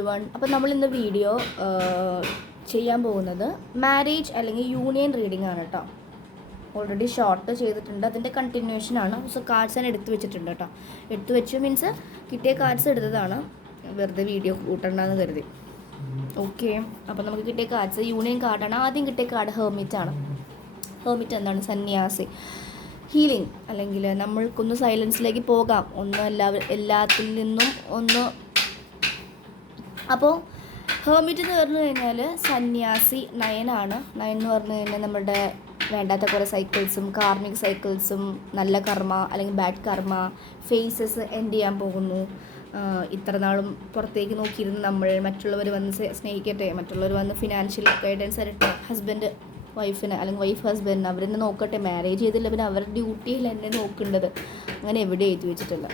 അപ്പോൾ നമ്മൾ ഇന്ന് വീഡിയോ ചെയ്യാൻ പോകുന്നത് മാരേജ് അല്ലെങ്കിൽ യൂണിയൻ റീഡിംഗ് ആണ് കേട്ടോ. ഓൾറെഡി ഷോർട്ട് ചെയ്തിട്ടുണ്ട്, അതിൻ്റെ കണ്ടിന്യൂഷൻ ആണ്. സോ കാർഡ്സ് ഞാൻ എടുത്തു വെച്ചിട്ടുണ്ട് കേട്ടോ. എടുത്തു വെച്ചു മീൻസ് കിട്ടിയ കാർഡ്സ് എടുത്തതാണ്, വെറുതെ വീഡിയോ കൂട്ടണ്ടെന്ന് കരുതി. ഓക്കെ, അപ്പോൾ നമുക്ക് കിട്ടിയ കാർഡ്സ് യൂണിയൻ കാർഡാണ്. ആദ്യം കിട്ടിയ കാർഡ് ഹെർമിറ്റ് ആണ്. ഹെർമിറ്റ് എന്താണ്? സന്യാസി, ഹീലിംഗ്, അല്ലെങ്കിൽ നമ്മൾക്കൊന്ന് സൈലൻസിലേക്ക് പോകാം, ഒന്ന് എല്ലാത്തിൽ നിന്നും ഒന്ന്. അപ്പോൾ ഹെർമിറ്റ് എന്ന് പറഞ്ഞു കഴിഞ്ഞാൽ സന്യാസി നയനാണ്. നയൻ എന്ന് പറഞ്ഞു കഴിഞ്ഞാൽ നമ്മുടെ വേണ്ടാത്ത കുറേ സൈക്കിൾസും കാർമിക് സൈക്കിൾസും നല്ല കർമ്മ അല്ലെങ്കിൽ ബാഡ് കർമ്മ ഫേസസ് എൻഡ് ചെയ്യാൻ പോകുന്നു. ഇത്ര നാളും പുറത്തേക്ക് നോക്കിയിരുന്ന് നമ്മൾ മറ്റുള്ളവർ വന്ന് സ്നേഹിക്കട്ടെ, മറ്റുള്ളവർ വന്ന് ഫിനാൻഷ്യൽ ഗൈഡൻസ് തരട്ടെ, ഹസ്ബൻഡ് വൈഫിന് അല്ലെങ്കിൽ വൈഫ് ഹസ്ബൻഡിന് അവരെന്നെ നോക്കട്ടെ, മാരേജ് ചെയ്തില്ല പിന്നെ അവരുടെ ഡ്യൂട്ടിയിൽ എന്നെ നോക്കേണ്ടത്, അങ്ങനെ എവിടെ എഴുതി വെച്ചിട്ടില്ല.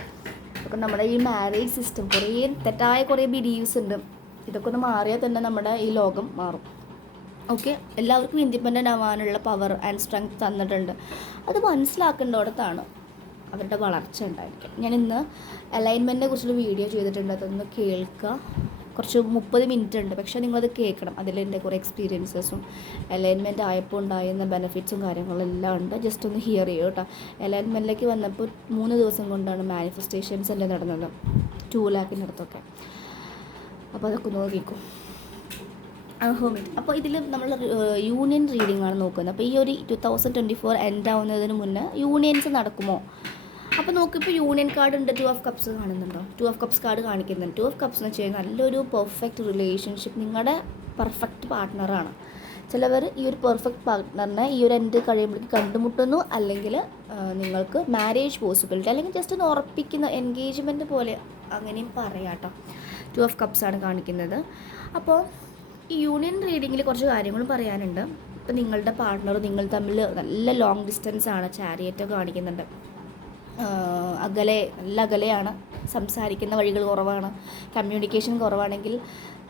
അപ്പോൾ നമ്മുടെ ഈ മാരേജ് സിസ്റ്റം തെറ്റായ കുറേ ബിലീവ്സ് ഉണ്ട്. ഇതൊക്കെ ഒന്ന് മാറിയാൽ തന്നെ നമ്മുടെ ഈ ലോകം മാറും. ഓക്കെ, എല്ലാവർക്കും ഇൻഡിപെൻഡൻ്റ് ആവാനുള്ള പവർ ആൻഡ് സ്ട്രെങ്ത് തന്നിട്ടുണ്ട്. അത് മനസ്സിലാക്കേണ്ടിടത്താണ് അവരുടെ വളർച്ച ഉണ്ടായിരിക്കും. ഞാൻ ഇന്ന് അലൈൻമെൻറ്റിനെ കുറിച്ചൊരു വീഡിയോ ചെയ്തിട്ടുണ്ട്, അതൊന്ന് കേൾക്കുക. കുറച്ച് 30 മിനിറ്റ് ഉണ്ട്, പക്ഷേ നിങ്ങളത് കേൾക്കണം. അതിലെൻ്റെ കുറേ എക്സ്പീരിയൻസസും അലൈൻമെൻറ്റ് ആയപ്പോൾ ഉണ്ടായിരുന്ന ബെനിഫിറ്റ്സും കാര്യങ്ങളെല്ലാം ഉണ്ട്. ജസ്റ്റ് ഒന്ന് ഹിയർ ചെയ്യും കേട്ടോ. അലൈൻമെൻറ്റിലേക്ക് വന്നപ്പോൾ 3 ദിവസം കൊണ്ടാണ് മാനിഫെസ്റ്റേഷൻസ് എല്ലാം നടന്നത്, 2 ലാഖിൻ്റെ അടുത്തൊക്കെ. അപ്പോൾ അതൊക്കെ നോക്കിക്കും. ഹോമിറ്റ്. അപ്പോൾ ഇതിൽ നമ്മൾ യൂണിയൻ റീഡിംഗ് ആണ് നോക്കുന്നത്. അപ്പോൾ ഈ ഒരു 2024 എൻഡ് ആവുന്നതിന് മുന്നേ യൂണിയൻസ് നടക്കുമോ? അപ്പോൾ നോക്കിപ്പോൾ യൂണിയൻ കാർഡ് ഉണ്ട്, 2 ഓഫ് കപ്സ് കാണുന്നുണ്ടോ? 2 ഓഫ് കപ്സ് കാർഡ് കാണിക്കുന്നുണ്ട്. 2 ഓഫ് കപ്സ് എന്ന് വെച്ച് കഴിഞ്ഞാൽ നല്ലൊരു പെർഫെക്റ്റ് റിലേഷൻഷിപ്പ്, നിങ്ങളുടെ പെർഫെക്റ്റ് പാർട്ട്ണറാണ്. ചിലവർ ഈ ഒരു പെർഫെക്റ്റ് പാർട്ട്ണറിനെ ഈ ഒരു എൻഡ് കഴിയുമ്പോഴേക്ക് കണ്ടുമുട്ടുന്നു, അല്ലെങ്കിൽ നിങ്ങൾക്ക് മാരേജ് പോസിബിലിറ്റി, അല്ലെങ്കിൽ ജസ്റ്റ് ഒന്ന് ഉറപ്പിക്കുന്ന എൻഗേജ്മെൻറ്റ് പോലെ അങ്ങനെയും പറയാം കേട്ടോ. 2 ഓഫ് കപ്സ് ആണ് കാണിക്കുന്നത്. അപ്പോൾ ഈ യൂണിയൻ റീഡിങ്ങിൽ കുറച്ച് കാര്യങ്ങളും പറയാനുണ്ട്. ഇപ്പോൾ നിങ്ങളുടെ പാർട്ട്ണർ നിങ്ങൾ തമ്മിൽ നല്ല ലോങ് ഡിസ്റ്റൻസ് ആണ്, ചാരിയറ്റ് കാണിക്കുന്നുണ്ട്, നല്ല അകലെയാണ്, സംസാരിക്കുന്ന വഴികൾ കുറവാണ്, കമ്മ്യൂണിക്കേഷൻ കുറവാണെങ്കിൽ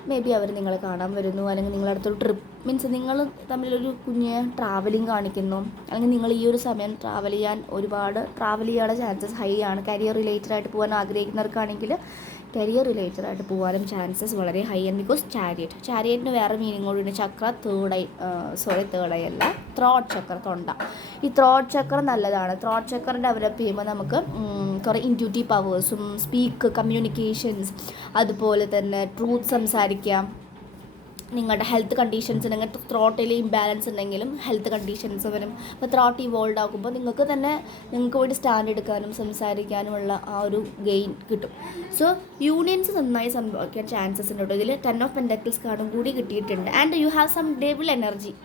മേ ബി അവർ നിങ്ങളെ കാണാൻ വരുന്നു, അല്ലെങ്കിൽ നിങ്ങളടുത്തൊരു ട്രിപ്പ് മീൻസ് നിങ്ങൾ തമ്മിലൊരു കുഞ്ഞ് ട്രാവലിംഗ് കാണിക്കുന്നു, അല്ലെങ്കിൽ നിങ്ങൾ ഈ ഒരു സമയം ഒരുപാട് ട്രാവൽ ചെയ്യാനുള്ള ചാൻസസ് ഹൈ ആണ്. കരിയർ റിലേറ്റഡ് ആയിട്ട് പോകാൻ ആഗ്രഹിക്കുന്നവർക്കാണെങ്കിൽ കരിയർ റിലേറ്റഡ് ആയിട്ട് പോകാനും ചാൻസസ് വളരെ ഹൈ ആണ്. ബിക്കോസ് ചാരിയറ്റിന് വേറെ മീനിങ് കൂടിയുണ്ട്. ചക്ര തേർഡ് ഐ അല്ല, ത്രോട്ട് ചക്ര, തൊണ്ട. ഈ ത്രോട്ട് ചക്ര നല്ലതാണ്. ത്രോട്ട് ചക്ര ഡെവലപ്പ് ചെയ്യുമ്പോൾ നമുക്ക് കുറേ ഇൻറ്റ്യൂട്ടീവ് പവേഴ്സും കമ്മ്യൂണിക്കേഷൻസ്, അതുപോലെ തന്നെ ട്രൂത്ത് സംസാരിക്കാം. നിങ്ങളുടെ ഹെൽത്ത് കണ്ടീഷൻസ് ഉണ്ടെങ്കിൽ ത്രോട്ടിൽ ഇംബാലൻസ് ഉണ്ടെങ്കിലും ഹെൽത്ത് കണ്ടീഷൻസ് വരും. അപ്പോൾ ത്രോട്ട് ഇവോൾവ് ആകുമ്പോൾ നിങ്ങൾക്ക് വേണ്ടി സ്റ്റാൻഡ് എടുക്കാനും സംസാരിക്കാനുമുള്ള ആ ഒരു ഗെയിൻ കിട്ടും. സോ യൂണിയൻസ് നന്നായി സംഭവിക്കാൻ ചാൻസസ് ഉണ്ട് കേട്ടോ. ഇതിൽ 10 ഓഫ് പെൻറ്റക്കിൾസ് കാർഡും കൂടി കിട്ടിയിട്ടുണ്ട്. And you have some devil energy.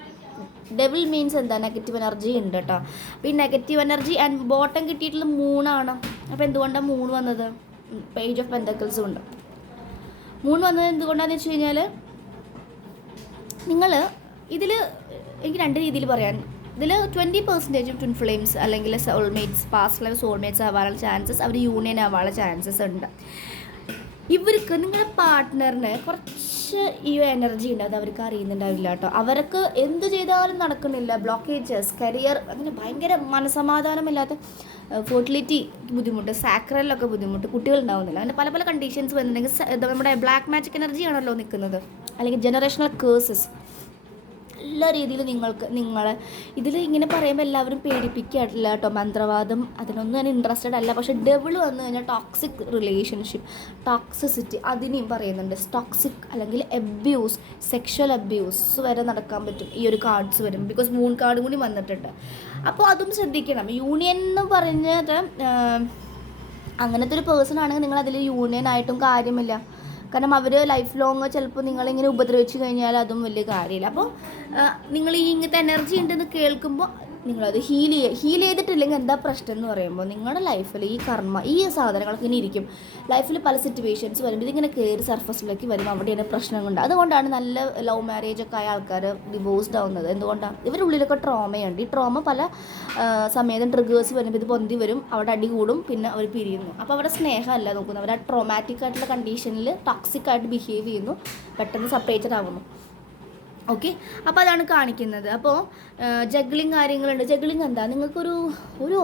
Devil means എന്താ? നെഗറ്റീവ് എനർജി ഉണ്ട് കേട്ടോ. അപ്പോൾ ഈ നെഗറ്റീവ് എനർജി ആൻഡ് ബോട്ടം കിട്ടിയിട്ടുള്ള 3 ആണ്. അപ്പോൾ എന്തുകൊണ്ടാണ് 3 വന്നത്? പേജ് ഓഫ് പെൻറ്റക്കിൾസും ഉണ്ട്. 3 വന്നത് എന്തുകൊണ്ടാണെന്ന് വെച്ച് കഴിഞ്ഞാൽ നിങ്ങൾ ഇതിൽ എനിക്ക് 2 രീതിയിൽ പറയാൻ. ഇതിൽ 20% ട്വിൻ ഫ്ലെയിംസ് അല്ലെങ്കിൽ സോൾമേറ്റ്സ്, പാസ്റ്റ് ലൈഫ് സോൾമേറ്റ്സ് ആവാനുള്ള ചാൻസസ്, അവർ യൂണിയൻ ആവാനുള്ള ചാൻസസ് ഉണ്ട്. ഇവർക്ക് നിങ്ങളുടെ പാർട്ട്ണറിന് കുറച്ച് ഈ എനർജി ഉണ്ട്, അത് അവർക്ക് അറിയുന്നുണ്ടാവില്ല കേട്ടോ. അവർക്ക് എന്ത് ചെയ്താലും നടക്കുന്നില്ല, ബ്ലോക്കേജസ്, കരിയർ, അങ്ങനെ ഭയങ്കര മനസമാധാനമില്ലാത്ത, ഫെർട്ടിലിറ്റി ബുദ്ധിമുട്ട്, സാക്രലിലൊക്കെ ബുദ്ധിമുട്ട്, കുട്ടികളുണ്ടാവുന്നില്ല, അങ്ങനെ പല കണ്ടീഷൻസ് വന്നിട്ടുണ്ടെങ്കിൽ നമ്മുടെ ബ്ലാക്ക് മാജിക് എനർജി ആണല്ലോ നിൽക്കുന്നത്, അല്ലെങ്കിൽ ജനറേഷണൽ കേഴ്സസ്. എല്ലാ രീതിയിലും നിങ്ങളെ ഇതിൽ ഇങ്ങനെ പറയുമ്പോൾ എല്ലാവരും പേടിപ്പിക്കാറില്ല കേട്ടോ. മന്ത്രവാദം അതിനൊന്നും ഞാൻ ഇൻട്രസ്റ്റഡ് അല്ല. പക്ഷേ ഡെവിൾ വന്നു കഴിഞ്ഞാൽ ടോക്സിക് റിലേഷൻഷിപ്പ്, ടോക്സിസിറ്റി അതിനെയും പറയുന്നുണ്ട്. ടോക്സിക് അല്ലെങ്കിൽ അബ്യൂസ്, സെക്ഷൽ അബ്യൂസ് വരെ നടക്കാൻ പറ്റും ഈ ഒരു കാർഡ്സ് വരും. ബിക്കോസ് മൂൺ കാർഡ് കൂടി വന്നിട്ടുണ്ട്. അപ്പോൾ അതും ശ്രദ്ധിക്കണം. യൂണിയൻ എന്ന് പറഞ്ഞത് അങ്ങനത്തെ ഒരു പേഴ്സൺ ആണെങ്കിൽ നിങ്ങൾ അതിൽ യൂണിയൻ ആയിട്ടും കാര്യമില്ല. കാരണം അവർ ലൈഫ് ലോങ് ചിലപ്പോൾ നിങ്ങളിങ്ങനെ ഉപദ്രവിച്ച് കഴിഞ്ഞാൽ അതും വലിയ കാര്യമില്ല. അപ്പോൾ നിങ്ങൾ ഈ ഇങ്ങനത്തെ എനർജി ഉണ്ടെന്ന് കേൾക്കുമ്പോൾ നിങ്ങളത് ഹീൽ ചെയ്തിട്ടില്ലെങ്കിൽ എന്താ പ്രശ്നം എന്ന് പറയുമ്പോൾ നിങ്ങളുടെ ലൈഫിൽ ഈ കർമ്മ, ഈ സാധനങ്ങളൊക്കെ ഇങ്ങനെ ഇരിക്കും. ലൈഫിൽ പല സിറ്റുവേഷൻസ് വരുമ്പോൾ ഇതിങ്ങനെ കയറി സർഫസിലേക്ക് വരും, അവിടെയാണ് പ്രശ്നങ്ങളുണ്ട്. അതുകൊണ്ടാണ് നല്ല ലവ് മാരേജ് ഒക്കെ ആയ ആൾക്കാർ ഡിവോഴ്സ്ഡ് ആവുന്നത്. എന്തുകൊണ്ടാണ്? ഇവരുടെ ഉള്ളിലൊക്കെ ട്രോമയുണ്ട്. ഈ ട്രോമ പല സമയത്തും ട്രിഗേഴ്സ് വരുമ്പോൾ ഇത് പൊന്തി വരും, അവിടെ അടി കൂടും, പിന്നെ അവർ പിരിയുന്നു. അപ്പോൾ അവിടെ സ്നേഹമല്ല നോക്കുന്നത്, അവർ ആ ട്രോമാറ്റിക് ആയിട്ടുള്ള കണ്ടീഷനിൽ ടോക്സിക് ആയിട്ട് ബിഹേവ് ചെയ്യുന്നു, പെട്ടെന്ന് സെപ്പറേറ്റഡ് ആവുന്നു. ഓക്കെ, അപ്പോൾ അതാണ് കാണിക്കുന്നത്. അപ്പോൾ ജഗ്ലിങ് കാര്യങ്ങളുണ്ട്. ജഗ്ലിങ് എന്താ? നിങ്ങൾക്കൊരു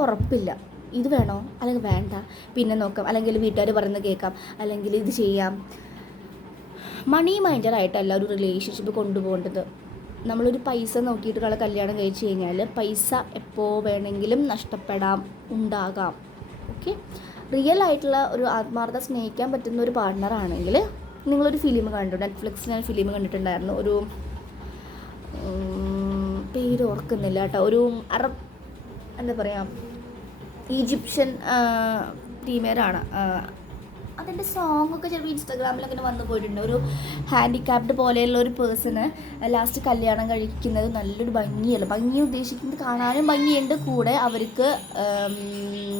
ഉറപ്പില്ല, ഇത് വേണോ അല്ലെങ്കിൽ വേണ്ട, പിന്നെ നോക്കാം, അല്ലെങ്കിൽ വീട്ടുകാർ പറയുന്നത് കേൾക്കാം, അല്ലെങ്കിൽ ഇത് ചെയ്യാം, മണി മൈൻഡറായിട്ടല്ല ഒരു റിലേഷൻഷിപ്പ് കൊണ്ടുപോകേണ്ടത്. നമ്മളൊരു പൈസ നോക്കിയിട്ടുള്ള കല്യാണം കഴിച്ച് കഴിഞ്ഞാൽ പൈസ എപ്പോൾ വേണമെങ്കിലും നഷ്ടപ്പെടാം, ഉണ്ടാകാം. ഓക്കെ, റിയൽ ആയിട്ടുള്ള ഒരു ആത്മാർത്ഥ സ്നേഹിക്കാൻ പറ്റുന്ന ഒരു പാർട്ട്ണറാണെങ്കിൽ നിങ്ങളൊരു ഫിലിം കണ്ടു, നെറ്റ്ഫ്ലിക്സിൽ ഞാൻ ഫിലിം കണ്ടിട്ടുണ്ടായിരുന്നു. ഒരു പേര് ഓർക്കുന്നില്ല കേട്ടോ. ഒരു അറബ് എന്താ പറയുക, ഈജിപ്ഷ്യൻ പ്രീമിയറാണ്. അതിൻ്റെ സോങ്ങൊക്കെ ചിലപ്പോൾ ഇൻസ്റ്റാഗ്രാമിൽ അങ്ങനെ വന്നു പോയിട്ടുണ്ട്. ഒരു ഹാൻഡിക്യാപ്ഡ് പോലെയുള്ള ഒരു പേഴ്സണ് ലാസ്റ്റ് കല്യാണം കഴിക്കുന്നത് നല്ലൊരു ഭംഗിയല്ല, ഭംഗി ഉദ്ദേശിക്കുന്നത് കാണാനും ഭംഗിയുണ്ട്, കൂടെ അവർക്ക്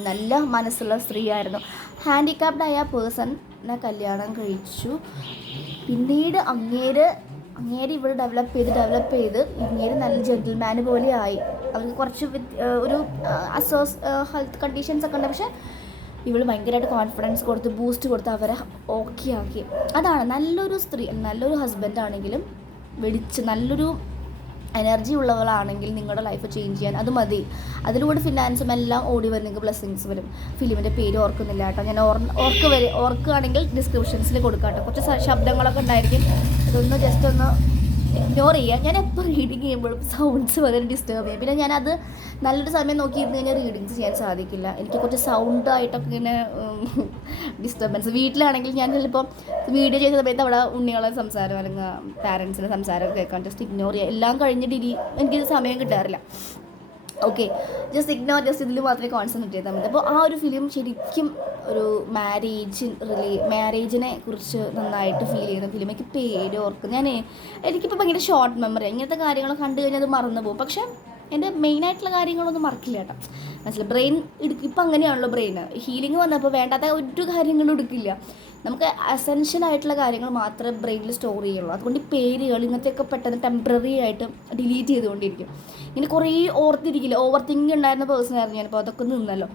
നല്ല മനസ്സുള്ള സ്ത്രീയായിരുന്നു. ഹാൻഡിക്യാപ്ഡ് ആയ പേഴ്സണിനെ കല്യാണം കഴിച്ചു. പിന്നീട് അങ്ങേര് ഇവിടെ ഡെവലപ്പ് ചെയ്ത് ഇങ്ങേര് നല്ല ജെന്റിൽമാൻ പോലെ ആയി. അവർക്ക് കുറച്ച് ഒരു ഹെൽത്ത് കണ്ടീഷൻസ് ഒക്കെ ഉണ്ട്. പക്ഷേ ഇവള് ഭയങ്കരമായിട്ട് കോൺഫിഡൻസ് കൊടുത്ത് ബൂസ്റ്റ് കൊടുത്ത് അവരെ ഓക്കെ ആക്കി. അതാണ് നല്ലൊരു സ്ത്രീ, നല്ലൊരു ഹസ്ബൻഡ് ആണെങ്കിലും നല്ലൊരു എനർജി ഉള്ളവളാണെങ്കിൽ നിങ്ങളുടെ ലൈഫ് ചേഞ്ച് ചെയ്യാൻ അത് മതി. അതിലൂടെ ഫിനാൻസും എല്ലാം ഓടി വരും, നിങ്ങൾക്ക് ബ്ലെസ്സിങ്സ് വരും. ഫിലിമിൻ്റെ പേര് ഓർക്കുന്നില്ല കേട്ടോ, ഞാൻ ഓർക്കുകയാണെങ്കിൽ ഡിസ്ക്രിപ്ഷൻസിൽ കൊടുക്കാം കേട്ടോ. കുറച്ച് ശബ്ദങ്ങളൊക്കെ ഉണ്ടായിരിക്കും, അതൊന്ന് ജസ്റ്റ് ഒന്ന് ഇഗ്നോർ ചെയ്യുക. ഞാൻ എപ്പോൾ റീഡിങ് ചെയ്യുമ്പോഴും സൗണ്ട്സ് വളരെ ഡിസ്റ്റർബ് ചെയ്യും. പിന്നെ ഞാനത് നല്ലൊരു സമയം നോക്കിയിരുന്നു കഴിഞ്ഞാൽ റീഡിങ്സ് ചെയ്യാൻ സാധിക്കില്ല. എനിക്ക് കുറച്ച് സൗണ്ടായിട്ടൊക്കെ ഇങ്ങനെ ഡിസ്റ്റർബൻസ്. വീട്ടിലാണെങ്കിൽ ഞാൻ ചിലപ്പോൾ വീഡിയോ ചെയ്ത സമയത്ത് അവിടെ ഉണ്ണികളെ സംസാരം അല്ലെങ്കിൽ പാരൻസിൻ്റെ സംസാരമൊക്കെ കേൾക്കാൻ ജസ്റ്റ് ഇഗ്നോർ ചെയ്യുക. എല്ലാം കഴിഞ്ഞ് എനിക്കിത് സമയം കിട്ടാറില്ല. ഓക്കെ, ജസ്റ്റ് ഇഗ്നോർ, ജസ്റ്റ് ഇതിൽ മാത്രമേ കോൺസെൻട്രേറ്റ് ചെയ്താൽ മതി. അപ്പോൾ ആ ഒരു ഫിലിം ശരിക്കും ഒരു മാരേജിനെ കുറിച്ച് നന്നായിട്ട് ഫീൽ ചെയ്യുന്ന ഫിലിം. എനിക്ക് പേര് ഓർക്കും എനിക്കിപ്പോൾ ഭയങ്കര ഷോർട്ട് മെമ്മറി, ഇങ്ങനത്തെ കാര്യങ്ങൾ കണ്ടു കഴിഞ്ഞാൽ അത് മറന്നു പോകും. പക്ഷേ എൻ്റെ മെയിനായിട്ടുള്ള കാര്യങ്ങളൊന്നും മറക്കില്ല കേട്ടോ. മനസ്സിലായി, ബ്രെയിൻ ഇപ്പം അങ്ങനെയാണല്ലോ ബ്രെയിൻ. ഹീലിംഗ് വന്നപ്പോൾ വേണ്ടാത്ത ഒരു കാര്യങ്ങളും എടുക്കില്ല. നമുക്ക് അസെൻഷ്യൽ ആയിട്ടുള്ള കാര്യങ്ങൾ മാത്രമേ ബ്രെയിനിൽ സ്റ്റോർ ചെയ്യുള്ളൂ. അതുകൊണ്ട് ഈ പേരുകൾ ഇങ്ങനത്തെയൊക്കെ പെട്ടെന്ന് ടെമ്പററി ആയിട്ട് ഡിലീറ്റ് ചെയ്തുകൊണ്ടിരിക്കും. ഇങ്ങനെ കുറേ ഓർത്തിരിക്കില്ല. ഓവർ തിങ്കിങ് ഉണ്ടായിരുന്ന പേഴ്സണായിരുന്നു ഞാനിപ്പോൾ, അതൊക്കെ നിന്നല്ലോ.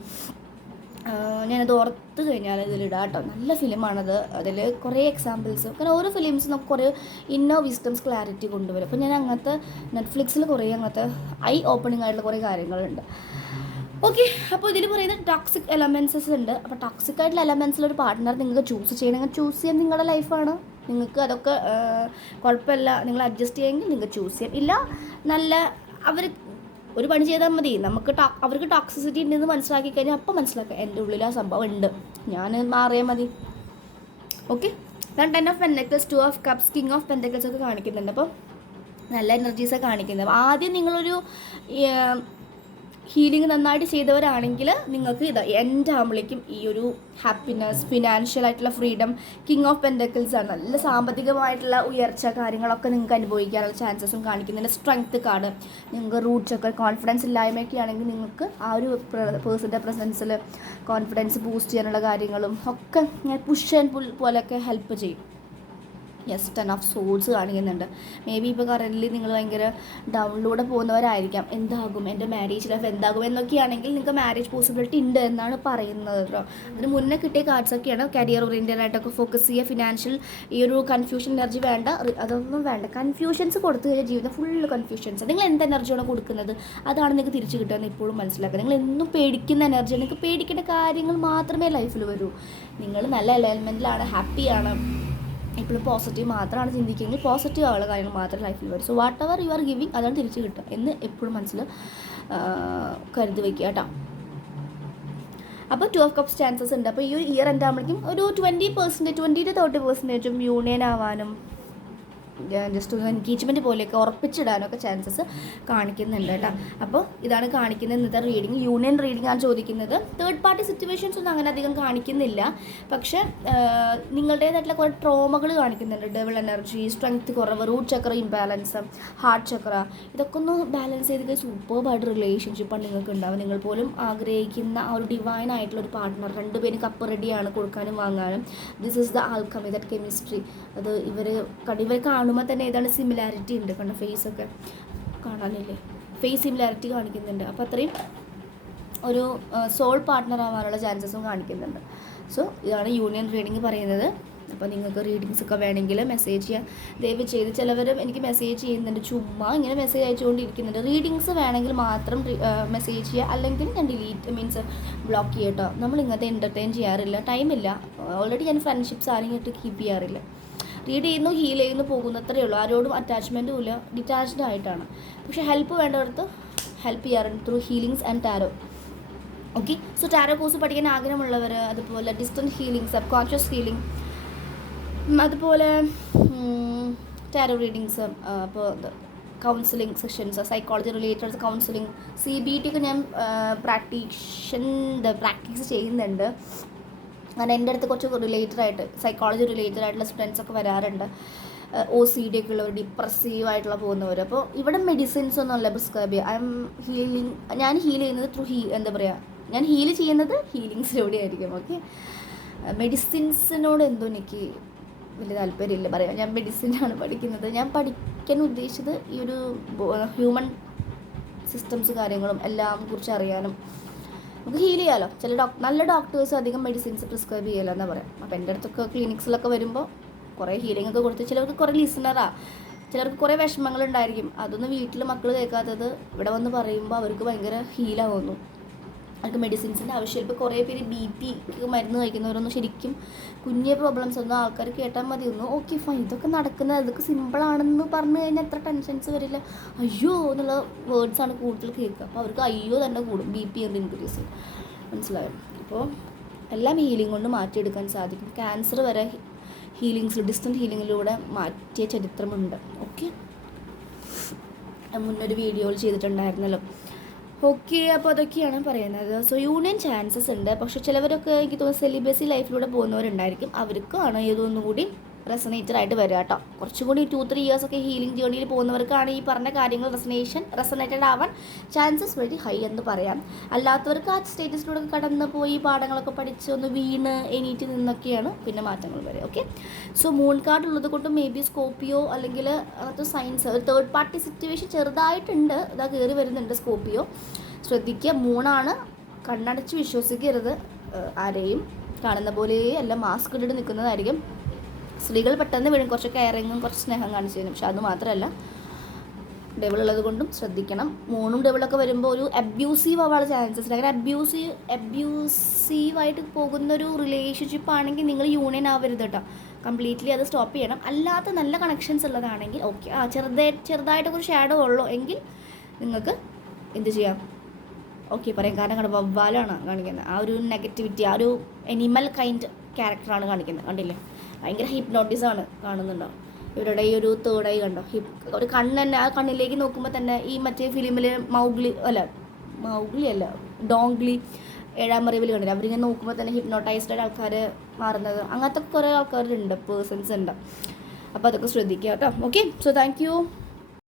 ഞാനത് ഓർത്ത് കഴിഞ്ഞാൽ ഇതിലിടാം കേട്ടോ. നല്ല ഫിലിമാണത്. അതിൽ കുറേ എക്സാമ്പിൾസ്, കാരണം ഓരോ ഫിലിംസും നമുക്ക് കുറേ ഇന്നർ വിസ്ഡംസ് ക്ലാരിറ്റി കൊണ്ടുവരും. അപ്പോൾ ഞാൻ അങ്ങനത്തെ നെറ്റ്ഫ്ലിക്സിൽ കുറേ അങ്ങനത്തെ ഐ ഓപ്പണിംഗ് ആയിട്ടുള്ള കുറേ കാര്യങ്ങളുണ്ട്. ഓക്കെ, അപ്പോൾ ഇതിൽ പറയുന്നത് ടോക്സിക് എലമെൻസസ് ഉണ്ട്. അപ്പോൾ ടോക്സിക് ആയിട്ടുള്ള എലമെൻസിലൊരു പാർട്ട്ണർ നിങ്ങൾക്ക് ചൂസ് ചെയ്യണമെങ്കിൽ ചൂസ് ചെയ്യാൻ നിങ്ങളുടെ ലൈഫാണ്. നിങ്ങൾക്ക് അതൊക്കെ കുഴപ്പമില്ല, നിങ്ങൾ അഡ്ജസ്റ്റ് ചെയ്യുമെങ്കിൽ നിങ്ങൾക്ക് ചൂസ് ചെയ്യാം. ഇല്ല, നല്ല അവർ ഒരു പണി ചെയ്താൽ മതി. അവർക്ക് ടോക്സിസിറ്റി ഉണ്ടെന്ന് മനസ്സിലാക്കി കഴിഞ്ഞാൽ അപ്പം മനസ്സിലാക്കുക എൻ്റെ ഉള്ളിൽ ആ സംഭവം ഉണ്ട്, ഞാൻ മാറിയാൽ മതി. ഓക്കെ, ഞാൻ 10 of pentacles, 2 of cups, king of pentacles ഒക്കെ കാണിക്കുന്നുണ്ട്. അപ്പോൾ നല്ല എനർജീസൊക്കെ കാണിക്കുന്നത്. ആദ്യം നിങ്ങളൊരു ഹീലിംഗ് നന്നായിട്ട് ചെയ്തവരാണെങ്കിൽ നിങ്ങൾക്ക് എൻ്റെ ആകുമ്പോഴേക്കും ഈ ഒരു ഹാപ്പിനെസ്, ഫിനാൻഷ്യൽ ആയിട്ടുള്ള ഫ്രീഡം, കിങ് ഓഫ് പെൻറ്റക്കിൾസ് ആണ്. നല്ല സാമ്പത്തികമായിട്ടുള്ള ഉയർച്ച കാര്യങ്ങളൊക്കെ നിങ്ങൾക്ക് അനുഭവിക്കാനുള്ള ചാൻസസും കാണിക്കുന്നുണ്ട്. സ്ട്രെങ്ത് കാർഡ്, നിങ്ങൾക്ക് റൂട്ട്സൊക്കെ കോൺഫിഡൻസ് ഇല്ലായ്മയൊക്കെ ആണെങ്കിൽ നിങ്ങൾക്ക് ആ ഒരു പേഴ്സൻ്റെ പ്രസൻസിൽ കോൺഫിഡൻസ് ബൂസ്റ്റ് ചെയ്യാനുള്ള കാര്യങ്ങളും ഒക്കെ പുഷ് ആൻഡ് പുൾ പോലെയൊക്കെ ഹെൽപ്പ് ചെയ്യും. യെസ്, 10 ഓഫ് സോൾസ് കാണിക്കുന്നുണ്ട്. മേ ബി ഇപ്പോൾ കറൻ്റ്ലി നിങ്ങൾ ഭയങ്കര ഡൗണിലൂടെ പോകുന്നവരായിരിക്കാം. എന്താകും എൻ്റെ മാരേജ് ലൈഫ്, എന്താകും എന്നൊക്കെയാണെങ്കിൽ നിങ്ങൾക്ക് മാരേജ് പോസിബിലിറ്റി ഉണ്ട് എന്നാണ് പറയുന്നത് കേട്ടോ. അതിന് മുന്നേ കിട്ടിയ കാർഡ്സൊക്കെയാണ് കരിയർ ഓറിയൻറ്റഡ് ആയിട്ടൊക്കെ ഫോക്കസ് ചെയ്യുക. ഫിനാൻഷ്യൽ ഈ ഒരു കൺഫ്യൂഷൻ എനർജി വേണ്ട, അതൊന്നും വേണ്ട. കൺഫ്യൂഷൻസ് കൊടുത്തു കഴിഞ്ഞാൽ ജീവിതം ഫുള്ള് കൺഫ്യൂഷൻസ്. നിങ്ങൾ എന്ത് എനർജിയാണ് കൊടുക്കുന്നത് അതാണ് നിങ്ങൾക്ക് തിരിച്ച് കിട്ടുകയെന്ന് ഇപ്പോഴും മനസ്സിലാക്കുക. നിങ്ങൾ എന്നും പേടിക്കുന്ന എനർജി, നിങ്ങൾക്ക് പേടിക്കേണ്ട കാര്യങ്ങൾ മാത്രമേ ലൈഫിൽ വരൂ. നിങ്ങൾ നല്ല അലൈൻമെൻറ്റിലാണ്, ഹാപ്പിയാണ്, ഇപ്പോഴും പോസിറ്റീവ് മാത്രമാണ് ചിന്തിക്കുന്നത്, പോസിറ്റീവ് ആവുള്ള കാര്യങ്ങൾ മാത്രമേ ലൈഫിൽ വരും. So what ever you are giving അതാണ് തിരിച്ച് കിട്ടുക എന്ന് എപ്പോഴും മനസ്സിൽ കരുതി വയ്ക്കുക കേട്ടോ. അപ്പോൾ 2 ഓഫ് കപ്സ് ചാൻസസ് ഉണ്ട്. അപ്പോൾ ഈ ഒരു ഇയർ എന്താകുമ്പോഴേക്കും ഒരു 20% 20-30% യൂണിയൻ ആവാനും ജസ്റ്റ് ഒരു എൻഗേജ്മെൻറ്റ് പോലെയൊക്കെ ഉറപ്പിച്ചിടാനൊക്കെ ചാൻസസ് കാണിക്കുന്നുണ്ട് കേട്ടോ. അപ്പോൾ ഇതാണ് കാണിക്കുന്നത് ഇന്നത്തെ റീഡിങ്. യൂണിയൻ റീഡിംഗ് ആണ് ചോദിക്കുന്നത്. തേർഡ് പാർട്ടി സിറ്റുവേഷൻസ് ഒന്നും അങ്ങനെ അധികം കാണിക്കുന്നില്ല. പക്ഷേ നിങ്ങളുടേതായിട്ടുള്ള കുറേ ട്രോമകൾ കാണിക്കുന്നുണ്ട്. ഡബിൾ എനർജി, സ്ട്രെങ്ത് കുറവ്, റൂട്ട് ചക്ര ഇംബാലൻസ്, ഹാർട്ട് ചക്ര, ഇതൊക്കെ ഒന്ന് ബാലൻസ് ചെയ്ത് സൂപ്പർബായിട്ട് റിലേഷൻഷിപ്പാണ് നിങ്ങൾക്ക് ഉണ്ടാവുക. നിങ്ങൾ പോലും ആഗ്രഹിക്കുന്ന ആ ഒരു ഡിവൈൻ ആയിട്ടുള്ള ഒരു പാർട്ട്ണർ, രണ്ടുപേരും കപ്പ് റെഡിയാണ് കൊടുക്കാനും വാങ്ങാനും. This is the alchemy, that chemistry. അത് ഇവർ കാണുമ്പോൾ തന്നെ ഏതാണ് സിമിലാരിറ്റി ഉണ്ട്. കാരണം ഫേസൊക്കെ കാണാനില്ലേ, ഫേസ് സിമിലാരിറ്റി കാണിക്കുന്നുണ്ട്. അപ്പോൾ അത്രയും ഒരു സോൾ പാർട്ട്ണർ ആവാനുള്ള ചാൻസസും കാണിക്കുന്നുണ്ട്. സോ ഇതാണ് യൂണിയൻ റീഡിങ് പറയുന്നത്. അപ്പോൾ നിങ്ങൾക്ക് റീഡിങ്സ് ഒക്കെ വേണമെങ്കിൽ മെസ്സേജ് ചെയ്യാം ദയവ് ചെയ്ത്. ചിലവരും എനിക്ക് മെസ്സേജ് ചെയ്യുന്നുണ്ട്, ചുമ്മാ ഇങ്ങനെ മെസ്സേജ് അയച്ചുകൊണ്ടിരിക്കുന്നുണ്ട്. റീഡിങ്സ് വേണമെങ്കിൽ മാത്രം മെസ്സേജ് ചെയ്യുക, അല്ലെങ്കിൽ ഞാൻ മീൻസ് ബ്ലോക്ക് ചെയ്യട്ടോ. നമ്മൾ ഇങ്ങനത്തെ എൻ്റർടൈൻ ചെയ്യാറില്ല, ടൈമില്ല. ഓൾറെഡി ഞാൻ ഫ്രണ്ട്ഷിപ്സ് ആരെങ്കിലും കീപ്പ് ചെയ്യാറില്ല. റീഡ് ചെയ്യുന്നു, ഹീൽ ചെയ്യുന്നു, പോകുന്നു, അത്രയേ ഉള്ളൂ. ആരോടും അറ്റാച്ച്മെൻറ്റും ഇല്ല, ഡിറ്റാച്ച്ഡ് ആയിട്ടാണ്. പക്ഷേ ഹെൽപ്പ് വേണ്ടവർക്ക് ഹെൽപ്പ് ചെയ്യാറുണ്ട് through healings and tarot. Okay, so tarot course പഠിക്കാൻ ആഗ്രഹമുള്ളവർ, അതുപോലെ distant healing, sub conscious healing, അതുപോലെ ടാരോ റീഡിങ്സ്, അപ്പോൾ counselling sessions, psychology related counselling, CBT ഒക്കെ ഞാൻ പ്രാക്ടീസ് ചെയ്യുന്നുണ്ട്. കാരണം എൻ്റെ അടുത്ത് കുറച്ച് റിലേറ്റഡ് ആയിട്ട് സൈക്കോളജി റിലേറ്റഡ് ആയിട്ടുള്ള സ്റ്റുഡൻസ് ഒക്കെ വരാറുണ്ട്. OCD ഒക്കെ ഉള്ളവർ, ഡിപ്രസീവായിട്ടുള്ള പോകുന്നവർ. അപ്പോൾ ഇവിടെ മെഡിസിൻസ് ഒന്നും അല്ല പ്രിസ്ക്രൈബ് ചെയ്യുക. ഞാൻ ഹീൽ ചെയ്യുന്നത് ത്രൂ എന്താ പറയുക, ഞാൻ ഹീൽ ചെയ്യുന്നത് ഹീലിങ്സിലൂടെ ആയിരിക്കും. ഓക്കെ, മെഡിസിൻസിനോട് എന്തോ എനിക്ക് വലിയ താല്പര്യമില്ല പറയാം. ഞാൻ മെഡിസിനാണ് പഠിക്കുന്നത്. ഞാൻ പഠിക്കാൻ ഉദ്ദേശിച്ചത് ഈ ഒരു ഹ്യൂമൻ സിസ്റ്റംസ് കാര്യങ്ങളും എല്ലാം കുറിച്ച് അറിയാനും നമുക്ക് ഹീൽ ചെയ്യാമല്ലോ. ചില നല്ല ഡോക്ടേഴ്സ് അധികം മെഡിസിൻസ് പ്രിസ്ക്രൈബ് ചെയ്യല്ലോ എന്നാ പറയാം. അപ്പോൾ എൻ്റെ അടുത്തൊക്കെ ക്ലിനിക്സിലൊക്കെ വരുമ്പോൾ കുറേ ഹീലിംഗ് ഒക്കെ കൊടുത്ത് ചിലർക്ക് കുറേ ലിസണറാണ്, ചിലർക്ക് കുറേ വിഷമങ്ങളുണ്ടായിരിക്കും. അതൊന്നും വീട്ടിൽ മക്കൾ കേൾക്കാത്തത് ഇവിടെ പറയുമ്പോൾ അവർക്ക് ഭയങ്കര ഹീലാവുന്നു. അവർക്ക് മെഡിസിൻസിൻ്റെ ആവശ്യമില്ല. ഇപ്പോൾ കുറേ പേര് BP മരുന്ന് കഴിക്കുന്നവരൊന്നും ശരിക്കും കുഞ്ഞേ പ്രോബ്ലംസ് ഒന്നും ആൾക്കാർ കേട്ടാൽ മതി, ഒന്ന് ഓക്കെ ഫൈൻ, ഇതൊക്കെ നടക്കുന്നത്, ഇതൊക്കെ സിമ്പിളാണെന്ന് പറഞ്ഞു കഴിഞ്ഞാൽ എത്ര ടെൻഷൻസ് വരില്ല. അയ്യോ എന്നുള്ള വേർഡ്സാണ് കൂടുതൽ കേൾക്കുക. അപ്പോൾ അവർക്ക് അയ്യോ തന്നെ കൂടും, BP ഇൻക്രീസ് ചെയ്യും. മനസ്സിലായോ? അപ്പോൾ എല്ലാം ഹീലിംഗ് കൊണ്ട് മാറ്റിയെടുക്കാൻ സാധിക്കും. ക്യാൻസർ വരെ ഡിസ്റ്റൻറ്റ് ഹീലിങ്ങിലൂടെ മാറ്റിയ ചരിത്രമുണ്ട്. ഓക്കെ, മുന്നൊരു വീഡിയോയിൽ ചെയ്തിട്ടുണ്ടായിരുന്നല്ലോ. ഓക്കെ, അപ്പോൾ അതൊക്കെയാണ് പറയുന്നത്. സോ യൂണിയൻ ചാൻസസ് ഉണ്ട്. പക്ഷേ ചിലവരൊക്കെ എനിക്ക് തോന്നുന്നു സെലിബസി ലൈഫിലൂടെ പോകുന്നവരുണ്ടായിരിക്കും, അവർക്കാണ് ഇതൊന്നും കൂടി റെസനേറ്റഡ് ആയിട്ട് വരിക കേട്ടോ. കുറച്ചും കൂടി 2-3 ഇയേഴ്സ് ഒക്കെ ഹീലിംഗ് ജേർണിയിൽ പോകുന്നവർക്കാണ് ഈ പറഞ്ഞ കാര്യങ്ങൾ റെസനേറ്റഡ് ആവാൻ ചാൻസസ് വെരി ഹൈ എന്ന് പറയാം. അല്ലാത്തവർക്ക് ആ സ്റ്റേറ്റസിലൂടെ കടന്ന് പോയി പാഠങ്ങളൊക്കെ പഠിച്ച് ഒന്ന് വീണ് എണീറ്റ് നിന്നൊക്കെയാണ് പിന്നെ മാറ്റങ്ങൾ വരെ. ഓക്കെ, സോ മൂൺ കാർഡ് ഉള്ളത് കൊണ്ട് മേ ബി സ്കോപ്പിയോ അല്ലെങ്കിൽ അങ്ങനത്തെ സയൻസ് തേർഡ് പാർട്ടി സിറ്റുവേഷൻ ചെറുതായിട്ടുണ്ട്. ഇതാ കയറി വരുന്നുണ്ട് സ്കോപ്പിയോ. ശ്രദ്ധിക്കുക, മൂണാണ്, കണ്ണടച്ച് വിശ്വസിക്കരുത് ആരെയും. കാണുന്ന പോലെ അല്ല, മാസ്ക് ഇട്ടിട്ട് നിൽക്കുന്നതായിരിക്കും. സ്ത്രീകൾ പെട്ടെന്ന് വീഴും, കുറച്ച് കെയറിങ്ങും കുറച്ച് സ്നേഹം കാണിച്ചു തരും. പക്ഷെ അത് മാത്രമല്ല, ഡെവിൾ ഉള്ളത് കൊണ്ടും ശ്രദ്ധിക്കണം. മൂണും ഡെവിളൊക്കെ വരുമ്പോൾ ഒരു അബ്യൂസീവ് ആവാനുള്ള ചാൻസസ് ഉണ്ട്. അങ്ങനെ അബ്യൂസീവായിട്ട് പോകുന്നൊരു റിലേഷൻഷിപ്പ് ആണെങ്കിൽ നിങ്ങൾ യൂണിയൻ ആവരുത് കേട്ടോ. കംപ്ലീറ്റ്ലി അത് സ്റ്റോപ്പ് ചെയ്യണം. അല്ലാത്ത നല്ല കണക്ഷൻസ് ഉള്ളതാണെങ്കിൽ ഓക്കെ, ചെറുതായിട്ടൊക്കെ ഒരു ഷാഡോ ഉള്ളൂ എങ്കിൽ നിങ്ങൾക്ക് എന്ത് ചെയ്യാം, ഓക്കെ പറയാം. കാരണം കണ്ട വവ്വാലാണ് കാണിക്കുന്നത്, ആ ഒരു നെഗറ്റിവിറ്റി, ആ ഒരു എനിമൽ കൈൻഡ് ക്യാരക്ടറാണ് കാണിക്കുന്നത്. കണ്ടില്ലേ, ഭയങ്കര ഹിപ്നോട്ടിസാണ് കാണുന്നുണ്ടോ. ഇവരുടെ ഈ ഒരു തേർഡ് ഐ കണ്ടോ, ഒരു കണ്ണ് തന്നെ, ആ കണ്ണിലേക്ക് നോക്കുമ്പോൾ തന്നെ ഈ മറ്റേ ഫിലിമിൽ മൗഗ്ലി അല്ല ഡോങ്ക്ലി 7ാം അറിവിൽ കണ്ടില്ല, അവരിങ്ങനെ നോക്കുമ്പോൾ തന്നെ ഹിപ്നോട്ടൈസ്ഡ് ആയിട്ട് ആൾക്കാർ മാറുന്നത്. അങ്ങനത്തെ കുറേ ആൾക്കാരുണ്ട്, പേഴ്സൺസ് ഉണ്ട്. അപ്പോൾ അതൊക്കെ ശ്രദ്ധിക്കുക കേട്ടോ. Okay, so thank you.